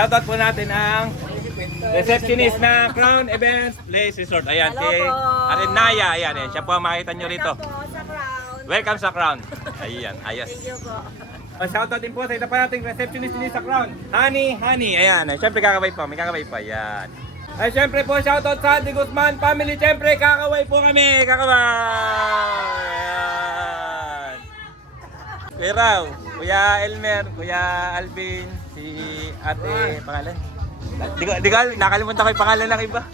Shoutout po natin ang receptionist na Crown Events Place Resort. Ayan, si Arenaya. Ayan, ayan. Siya po ang makita nyo rito. Welcome sa Crown. Ayan, ayos. Thank you po. Shoutout din po sa isa pa nating receptionist din sa Crown. Honey. Ayan, siyempre kakabay po. May kakabay pa. Ayan. Ay, siyempre po, shoutout sa De Guzman family. Siyempre, kakaway po kami. Kakaway. Ayan. Kuya Raw, Kuya Elmer, Kuya Alvin, si ate, pangalan? Di ko, nakalimutan ko yung pangalan ng iba.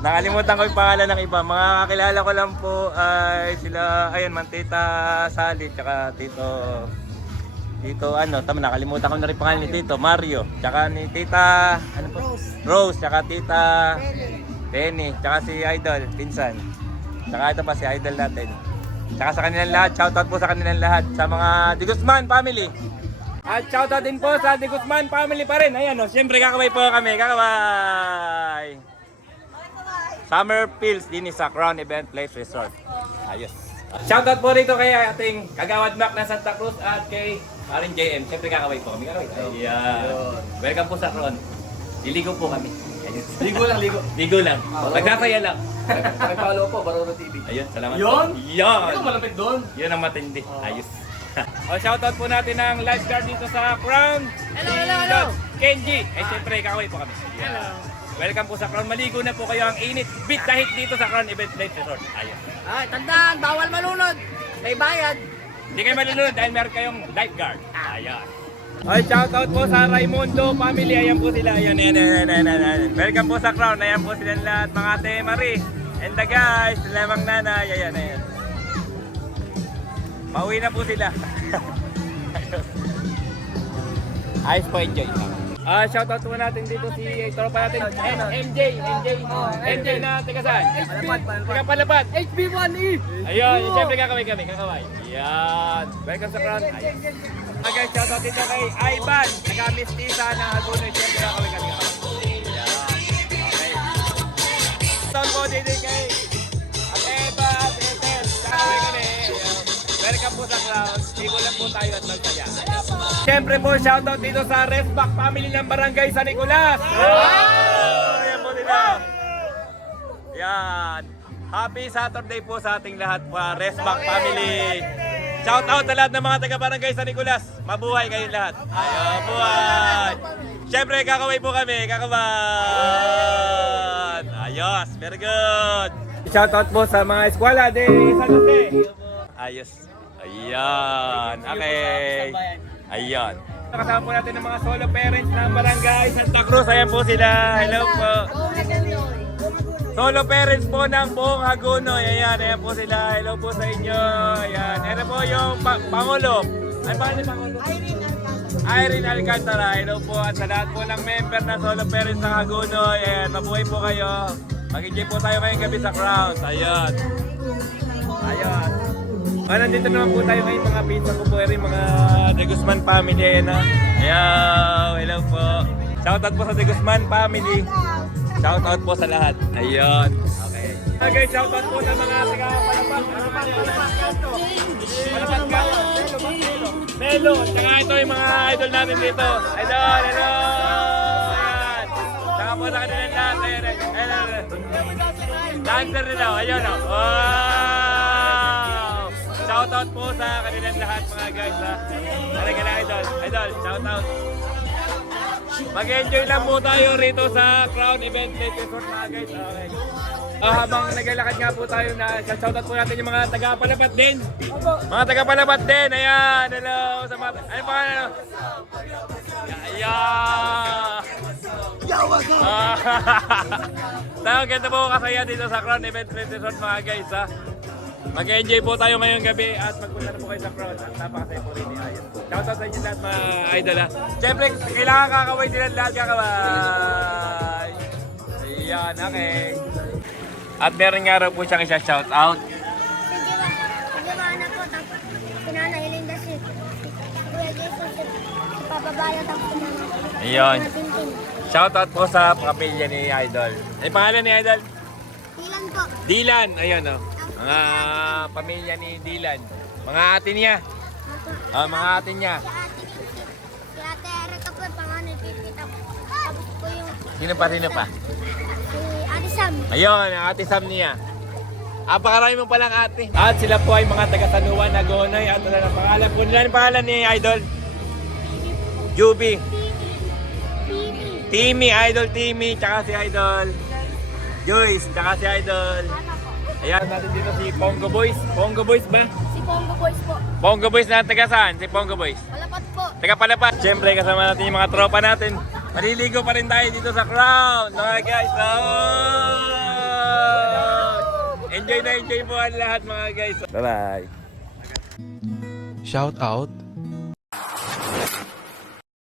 Nakalimutan ko yung pangalan ng iba. Mga kakilala ko lang po ay sila, ayun, Tita Sally, tsaka Tito ano, tama, nakalimutan ko na rin pangalan ni Tito Mario, tsaka ni Tita ano po? Rose, tsaka Tita Penny, tsaka si Idol, pinsan. Tsaka ito pa si Idol natin. Tsaka sa kanilang lahat, shoutout po sa kanilang lahat sa mga De Guzman family. At shoutout din po sa De Guzman family pa rin. Ayan, siyempre kakabay po kami, kakabay. Summer Pills din sa Crown Event Place Resort. Ayos. Shoutout po rito kay ating Kagawad Mac ng Santa Cruz at kay Marin JM. Siyempre kakabay po kami. Ayan. Welcome po sa Crown. Liligo po kami. Ligo lang, ligo. Ligo lang. Nagsasaya lang. Pakipalo po, Barolo TV. Ayun, salamat. Yun? Yan. Ano malapit doon? Yun ang matindi. Ayos. Shoutout po natin ang lifeguard dito sa Crown. Hello. Kenji. Eh, siyempre kakabay po kami. Hello. Welcome po sa Crown. Maligo na po kayo ang init. Bit dahil dito sa Crown Event Place Resort. Ayun. Ay, tandaan, bawal malunod. May bayad. Hindi kayo malunod dahil meron kayong lifeguard. Ayun. Ay, shoutout po sa Raimundo family. Ayan po sila. Ayan. Welcome po sa Crown. Ayan po sila lahat. Mga ate Marie. And the guys. Sila mang nanay. Ayan. Pauwi na po sila. Ayos po, enjoy. Shoutout po natin dito si tropa natin MJ na taga saan? Taga Palapat. HB1E. Ayun, siyempre kakaway kami, kakaway. Yan. Welcome sa Crown. Okay, shoutout dito kay Ivan, taga Mistisa na Aguno. Siyempre kakaway kami, kakaway. Yan. Okay. Shoutout po dito kay Ateba at Ethel. Kakaway kami. Welcome po sa Crown. Ligo lang po tayo at magsaya. Siyempre po, shoutout dito sa Resback family ng Barangay San Nicolas. Ayan po nila. Yan. Happy Saturday po sa ating lahat po, Resback family. Shoutout sa lahat ng mga taga-Barangay San Nicolas. Mabuhay kayong lahat. Ayan, buhay. Siyempre, kakaway po kami. Kakawan. Ayos. Very good. Shoutout po sa mga eskwela de San Jose. Ayos. Ayan. Okay. Ayan. Kasama po natin ng mga solo parents ng Barangay Santa Cruz. Ayan po sila. Hello po. Solo parents po ng buong Hagonoy. Ayan po sila. Hello po sa inyo. Ayan. Ito po yung Pangulo. Ano pa ni Pangulo? Irene Alcantara. Hello po. At sa lahat po ng member ng solo parents ng Hagonoy. Ayan. Mabuhay po kayo. Mag-enjoy po tayo ngayong gabi sa Crown. Ayan. Ayan. Nandito naman po tayo ngayon mga pizza ko po rin mga De Guzman family. Ayan. Hello po. Shoutout po sa De Guzman family. Shoutout po sa lahat. Ayun. Okay. Okay, shoutout po sa mga taga-Palapat. Palapat Gawa. Melo. Tsaka ito yung mga idol natin dito. Idol, hello. Ayan. Tsaka po sa kanilang lahat. Ayan. Dancer nila. Ayun o. Wow. Shoutout po sa kanilang lahat mga guys. Talaga na idol. Idol, shoutout. Mag-enjoy lang po tayo rito sa Crown Event Place Resort mga guys. Okay. Habang naglalakad nga po tayo na shoutout po natin yung mga taga-Palapat din. Mga taga-Palapat din. Ayan. Hello. Sa mga... Ano pa ano? Ayan. Tawag ganda po kasaya dito sa Crown Event Place Resort mga guys. Mag-enjoy po tayo ngayong gabi at magpunta na po kayo sa Crown at napakasaya po rin ni Ayos. Shoutout sa inyo lahat mga idol ha. Siyempre, kailangan kakaway sila lahat kakaway. Ayan, okay. At meron nga raw po siyang isa shoutout. Sige ba na po, tapos sinana Ilinda si Kuya Jesus, si Papa Bayot ang sinana. Ayun. Shoutout po sa kapilya ni Idol. Ay, pangalan ni Idol? Dilan po. Dilan, ayun o. Mga pamilya ni Dilan. Mga ate niya. Mga ate niya. Si Ate Erika po, panganay Sino pa? Si Ate Sam. Ayun, ang ate Sam niya. Pakarami mo palang ate. At sila po ay mga taga Sanuan, Nagonoy. At ano ang pangalan po nila? Ang pangalan ni Idol? Juby. Timmy, Idol Timmy. Tsaka si Idol Joyce. Tsaka si Idol. Ayan natin dito si Pongo Boys. Pongo Boys ba? Si Pongo Boys po. Pongo Boys na taga saan? Si Pongo Boys. Malapat po. Taga Palapat. Siyempre kasama natin yung mga tropa natin. Maliligo pa rin tayo dito sa Crown. Okay guys. Enjoy na enjoy po ang lahat mga guys. Bye-bye. Shout out